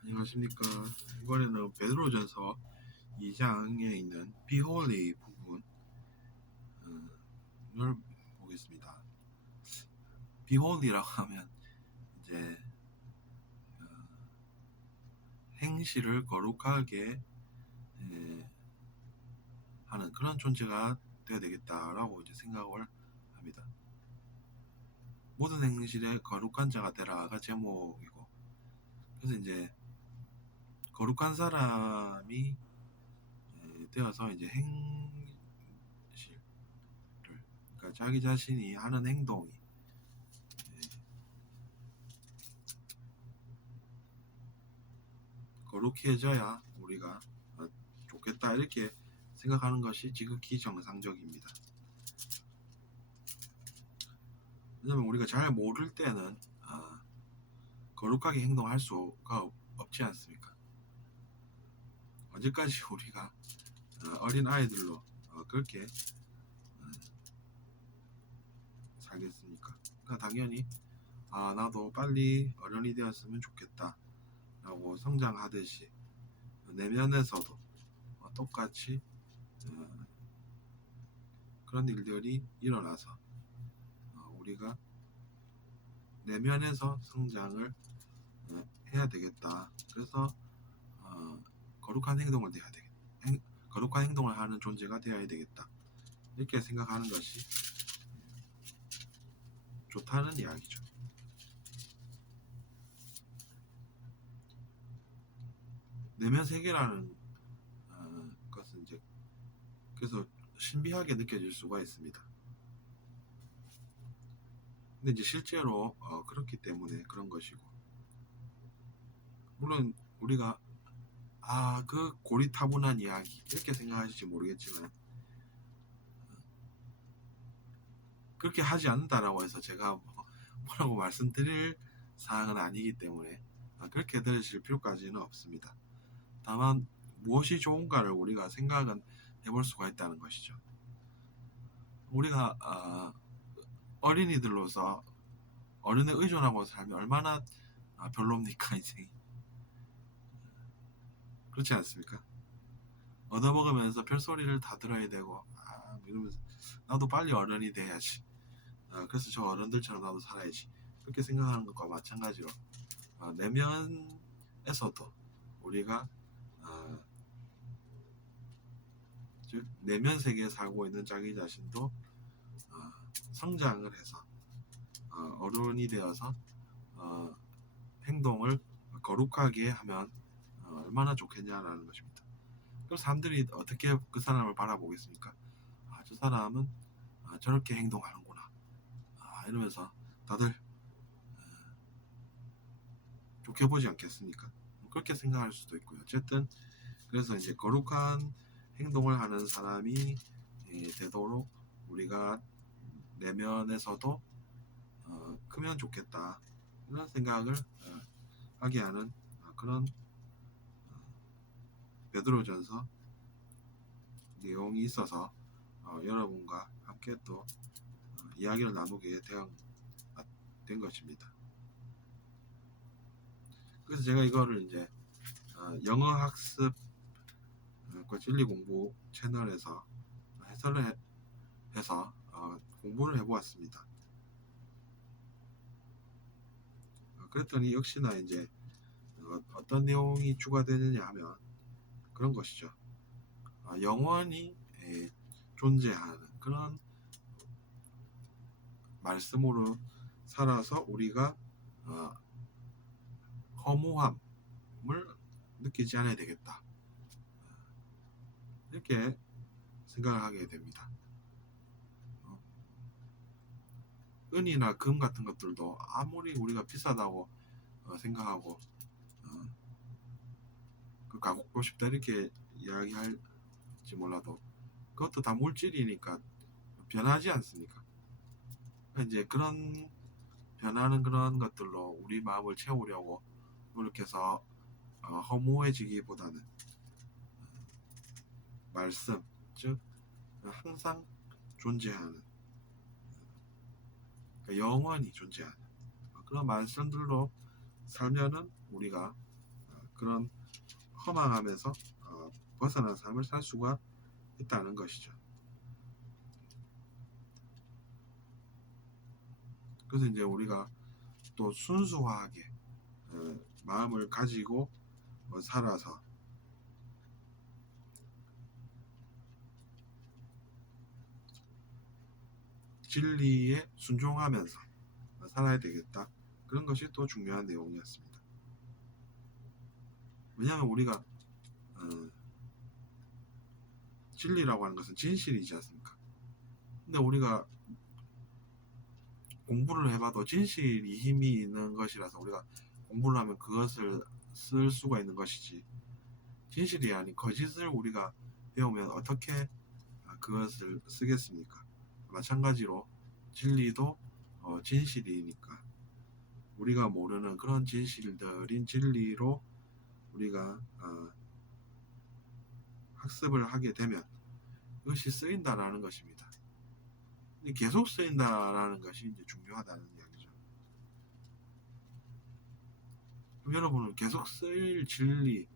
안녕하십니까. 이번에는 베드로전서 2장에 있는 비홀리 부분을 보겠습니다. 비홀리라고 하면 이제 어, 행실을 거룩하게 에, 하는 그런 존재가 되어야 되겠다라고 이제 생각을 합니다. 모든 행실에 거룩한 자가 되라가 제목이고 그래서 이제 거룩한 사람이 에, 되어서 이제 행실을 그러니까 자기 자신이 하는 행동이 에, 거룩해져야 우리가 어, 좋겠다 이렇게 생각하는 것이 지극히 정상적입니다. 왜냐면 우리가 잘 모를 때는 아, 거룩하게 행동할 수가 없- 없지 않습니까? 언제까지 우리가 어, 어린 아이들로 어, 그렇게 어, 살겠습니까? 그러니까 당연히 아 나도 빨리 어른이 되었으면 좋겠다라고 성장하듯이 내면에서도 어, 똑같이 어, 그런 일들이 일어나서 어, 우리가 내면에서 성장을 어, 해야 되겠다. 그래서 어, 거룩한 행동을 해야 되겠다. 행- 거룩한 행동을 하는 존재가 되어야 되겠다. 이렇게 생각하는 것이 좋다는 이야기죠. 내면 세계라는 어, 것은 이제 그래서 신비하게 느껴질 수가 있습니다. 근데 이제 실제로 어, 그렇기 때문에 그런 것이고 물론 우리가 아 그 고리타분한 이야기 이렇게 생각하실지 모르겠지만 어, 그렇게 하지 않는다라고 해서 제가 뭐- 뭐라고 말씀드릴 사항은 아니기 때문에 아, 그렇게 들으실 필요까지는 없습니다. 다만 무엇이 좋은가를 우리가 생각은 해볼 수가 있다는 것이죠. 우리가 아, 어린이들로서 어른에 의존하고 살면 얼마나 아, 별로입니까 인생이 그렇지 않습니까? 얻어먹으면서 별소리를 다 들어야 되고 아, 이러면서 나도 빨리 어른이 돼야지 아, 그래서 저 어른들처럼 나도 살아야지 그렇게 생각하는 것과 마찬가지로 아, 내면에서도 우리가 아, 즉 내면 세계에 살고 있는 자기 자신도 아, 성장을 해서 어, 어른이 되어서 어, 행동을 거룩하게 하면 어, 얼마나 좋겠냐라는 것입니다. 그럼 사람들이 어떻게 그 사람을 바라보겠습니까? 아, 저 사람은 아, 저렇게 행동하는구나. 아, 이러면서 다들 어, 좋게 보지 않겠습니까? 그렇게 생각할 수도 있고요. 어쨌든 그래서 이제 거룩한 행동을 하는 사람이 예, 되도록 우리가 내면에서도 어, 크면 좋겠다 이런 생각을 어, 하게 하는 어, 그런 어, 베드로전서 내용이 있어서 어, 여러분과 함께 또 어, 이야기를 나누게 된, 아, 된 것입니다. 그래서 제가 이거를 이제 어, 영어 학습 과 진리 공부 채널에서 해설을 해, 해서 어, 공부를 해보았습니다. 어, 그랬더니 역시나 이제 어, 어떤 내용이 추가되느냐 하면 그런 것이죠. 어, 영원히 에, 존재하는 그런 말씀으로 살아서 우리가 어, 허무함을 느끼지 않아야 되겠다. 이렇게 생각을 하게 됩니다. 어, 은이나 금 같은 것들도 아무리 우리가 비싸다고 어, 생각하고 어, 그 갖고 싶다 이렇게 이야기할지 몰라도 그것도 다 물질이니까 변하지 않습니까? 이제 그런 변하는 그런 것들로 우리 마음을 채우려고 노력해서 어, 허무해지기보다는 말씀, 즉 항상 존재하는 그러니까 영원히 존재하는 그런 말씀들로 살면은 우리가 그런 허망함에서 어, 벗어난 삶을 살 수가 있다는 것이죠. 그래서 이제 우리가 또 순수하게 어, 마음을 가지고 어, 살아서 진리에 순종하면서 살아야 되겠다. 그런 것이 또 중요한 내용이었습니다. 왜냐하면 우리가 어, 진리라고 하는 것은 진실이지 않습니까? 근데 우리가 공부를 해봐도 진실이 힘이 있는 것이라서 우리가 공부를 하면 그것을 쓸 수가 있는 것이지 진실이 아닌 거짓을 우리가 배우면 어떻게 아, 그것을 쓰겠습니까? 마찬가지로 진리도 어, 진실이니까 우리가 모르는 그런 진실들인 진리로 우리가 어, 학습을 하게 되면 그것이 쓰인다라는 것입니다. 계속 쓰인다라는 것이 이제 중요하다는 이야기죠. 여러분은 계속 쓰일 진리의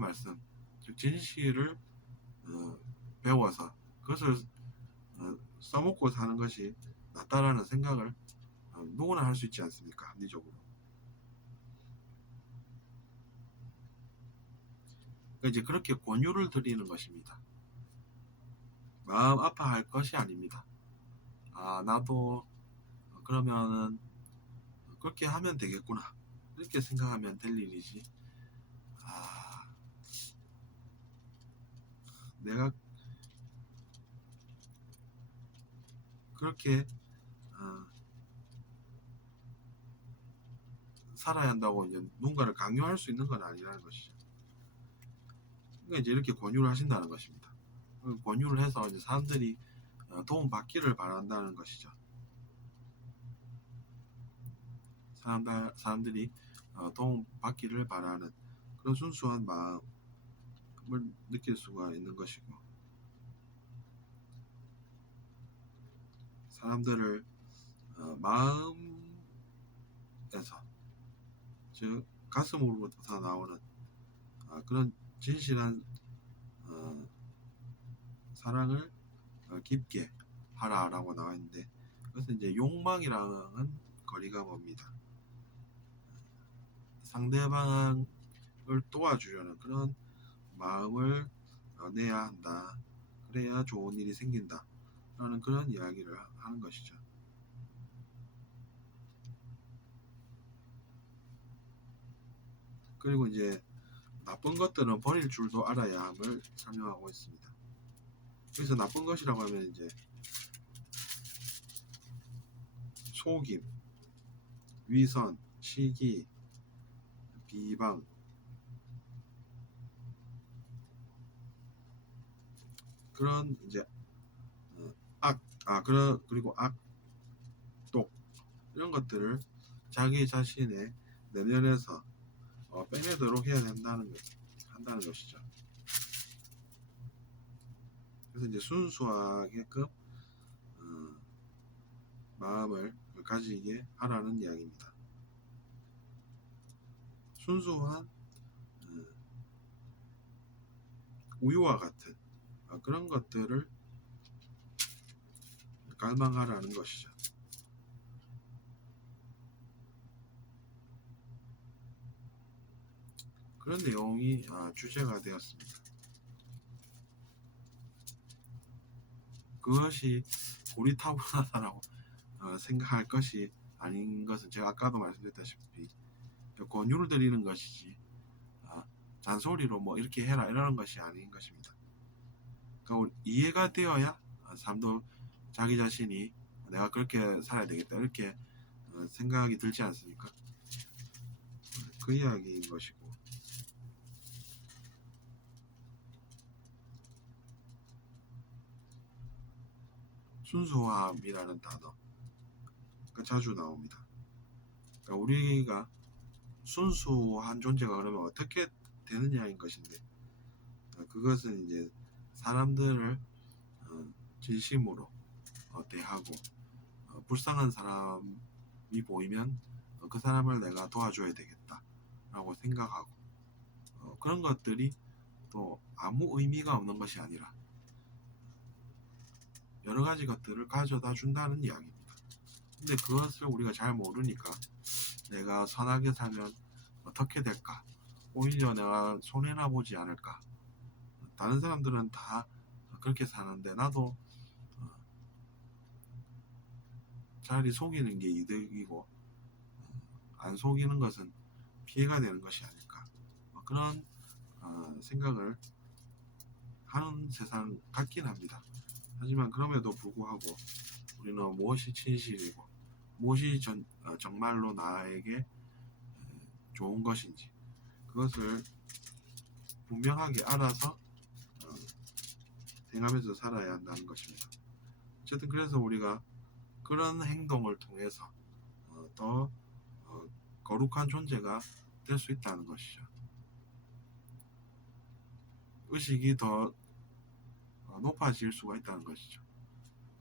말씀, 즉 진실을 어, 배워서 그것을 어, 써먹고 사는 것이 낫다라는 생각을 어, 누구나 할 수 있지 않습니까? 합리적으로. 그러니까 이제 그렇게 권유를 드리는 것입니다. 마음 아파할 것이 아닙니다. 아, 나도 그러면은 그렇게 하면 되겠구나. 이렇게 생각하면 될 일이지. 아, 내가 그렇게 어, 살아야 한다고 이제 누군가를 강요할 수 있는 건 아니라는 것이죠. 그러니까 이제 이렇게 권유를 하신다는 것입니다. 그 권유를 해서 이제 사람들이 어, 도움 받기를 바란다는 것이죠. 사람들 사람들이 어, 도움 받기를 바라는 그런 순수한 마음을 느낄 수가 있는 것이고 사람들을 어, 마음에서 즉 가슴으로부터 나오는 어, 그런 진실한 어, 사랑을 어, 깊게 하라라고 나와 있는데 그것은 이제 욕망이랑은 거리가 멉니다. 상대방을 도와주려는 그런 마음을 어, 내야 한다. 그래야 좋은 일이 생긴다. 라는 그런 이야기를 하는 것이죠. 그리고 이제 나쁜 것들은 버릴 줄도 알아야 함을 설명하고 있습니다. 그래서 나쁜 것이라고 하면 이제 속임, 위선, 시기, 비방, 그런 이제 어, 악, 아 그런 그리고 악, 독 이런 것들을 자기 자신의 내면에서 어, 빼내도록 해야 된다는 것, 한다는 것이죠. 그래서 이제 순수하게끔 어, 마음을 가지게 하라는 이야기입니다. 순수한 어, 우유와 같은 어, 그런 것들을 갈망하라는 것이죠. 그런 내용이 아, 주제가 되었습니다. 그것이 고리타분하다라고 어, 생각할 것이 아닌 것은 제가 아까도 말씀드렸다시피 권유를 드리는 것이지 아, 잔소리로 뭐 이렇게 해라 이러는 것이 아닌 것입니다. 그러니까 이해가 되어야 아, 삶도 자기 자신이 내가 그렇게 살아야 되겠다 이렇게 어, 생각이 들지 않습니까? 그 이야기인 것이고 순수함이라는 단어가 자주 나옵니다. 그러니까 우리가 순수한 존재가 그러면 어떻게 되느냐인 것인데 어, 그것은 이제 사람들을 어, 진심으로 어, 대하고 불쌍한 사람이 보이면 그 사람을 내가 도와줘야 되겠다라고 생각하고 어, 그런 것들이 또 아무 의미가 없는 것이 아니라 여러 가지 것들을 가져다 준다는 이야기입니다. 근데 그것을 우리가 잘 모르니까 내가 선하게 살면 어떻게 될까? 오히려 내가 손해나 보지 않을까? 다른 사람들은 다 그렇게 사는데 나도 어, 차라리 속이는 게 이득이고 어, 안 속이는 것은 피해가 되는 것이 아닐까? 뭐 그런 어, 생각을 하는 세상 같긴 합니다. 하지만 그럼에도 불구하고 우리는 무엇이 진실이고 무엇이 전, 어, 정말로 나에게 에, 좋은 것인지 그것을 분명하게 알아서 어, 생각하면서 살아야 한다는 것입니다. 어쨌든 그래서 우리가 그런 행동을 통해서 어, 더 어, 거룩한 존재가 될 수 있다는 것이죠. 의식이 더 어, 높아질 수가 있다는 것이죠.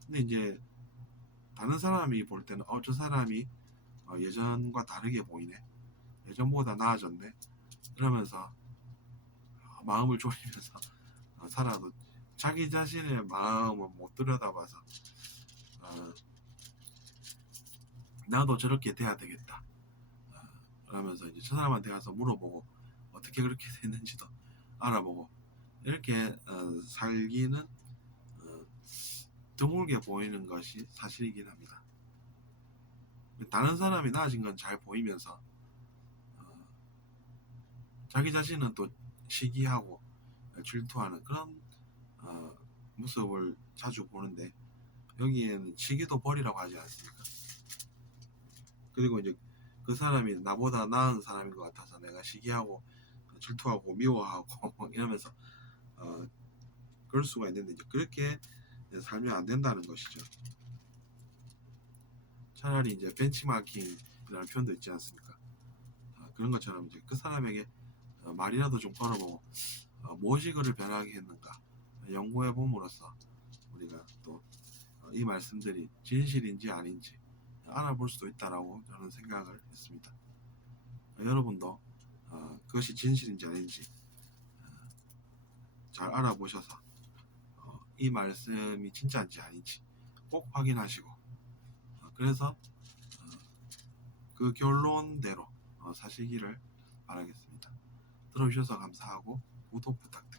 근데 이제 다른 사람이 볼 때는 어 저 사람이 어, 예전과 다르게 보이네. 예전보다 나아졌네. 그러면서 어, 마음을 졸이면서 어, 살아도 자기 자신의 마음은 못 들여다봐서 어, 나도 저렇게 돼야 되겠다. 어, 그러면서 이제 저 사람한테 가서 물어보고 어떻게 그렇게 됐는지도 알아보고 이렇게 어, 살기는 어, 드물게 보이는 것이 사실이긴 합니다. 다른 사람이 나아진 건 잘 보이면서 어, 자기 자신은 또 시기하고 질투하는 그런 어, 모습을 자주 보는데 여기에는 시기도 버리라고 하지 않습니까? 그리고 이제 그 사람이 나보다 나은 사람인 것 같아서 내가 시기하고 질투하고 미워하고 이러면서 어, 그럴 수가 있는데 이제 그렇게 살면 안 된다는 것이죠. 차라리 이제 벤치마킹이라는 표현도 있지 않습니까? 아, 그런 것처럼 이제 그 사람에게 어, 말이라도 좀 걸어보고 어, 무엇이 그를 변하게 했는가 연구해 봄으로써 우리가 또 이 말씀들이 진실인지 아닌지 알아볼 수도 있다라고 저는 생각을 했습니다. 어, 여러분도 어, 그것이 진실인지 아닌지 어, 잘 알아보셔서 어, 이 말씀이 진짜인지 아닌지 꼭 확인하시고 어, 그래서 어, 그 결론대로 어, 사시기를 바라겠습니다. 들어주셔서 감사하고 구독 부탁드립니다.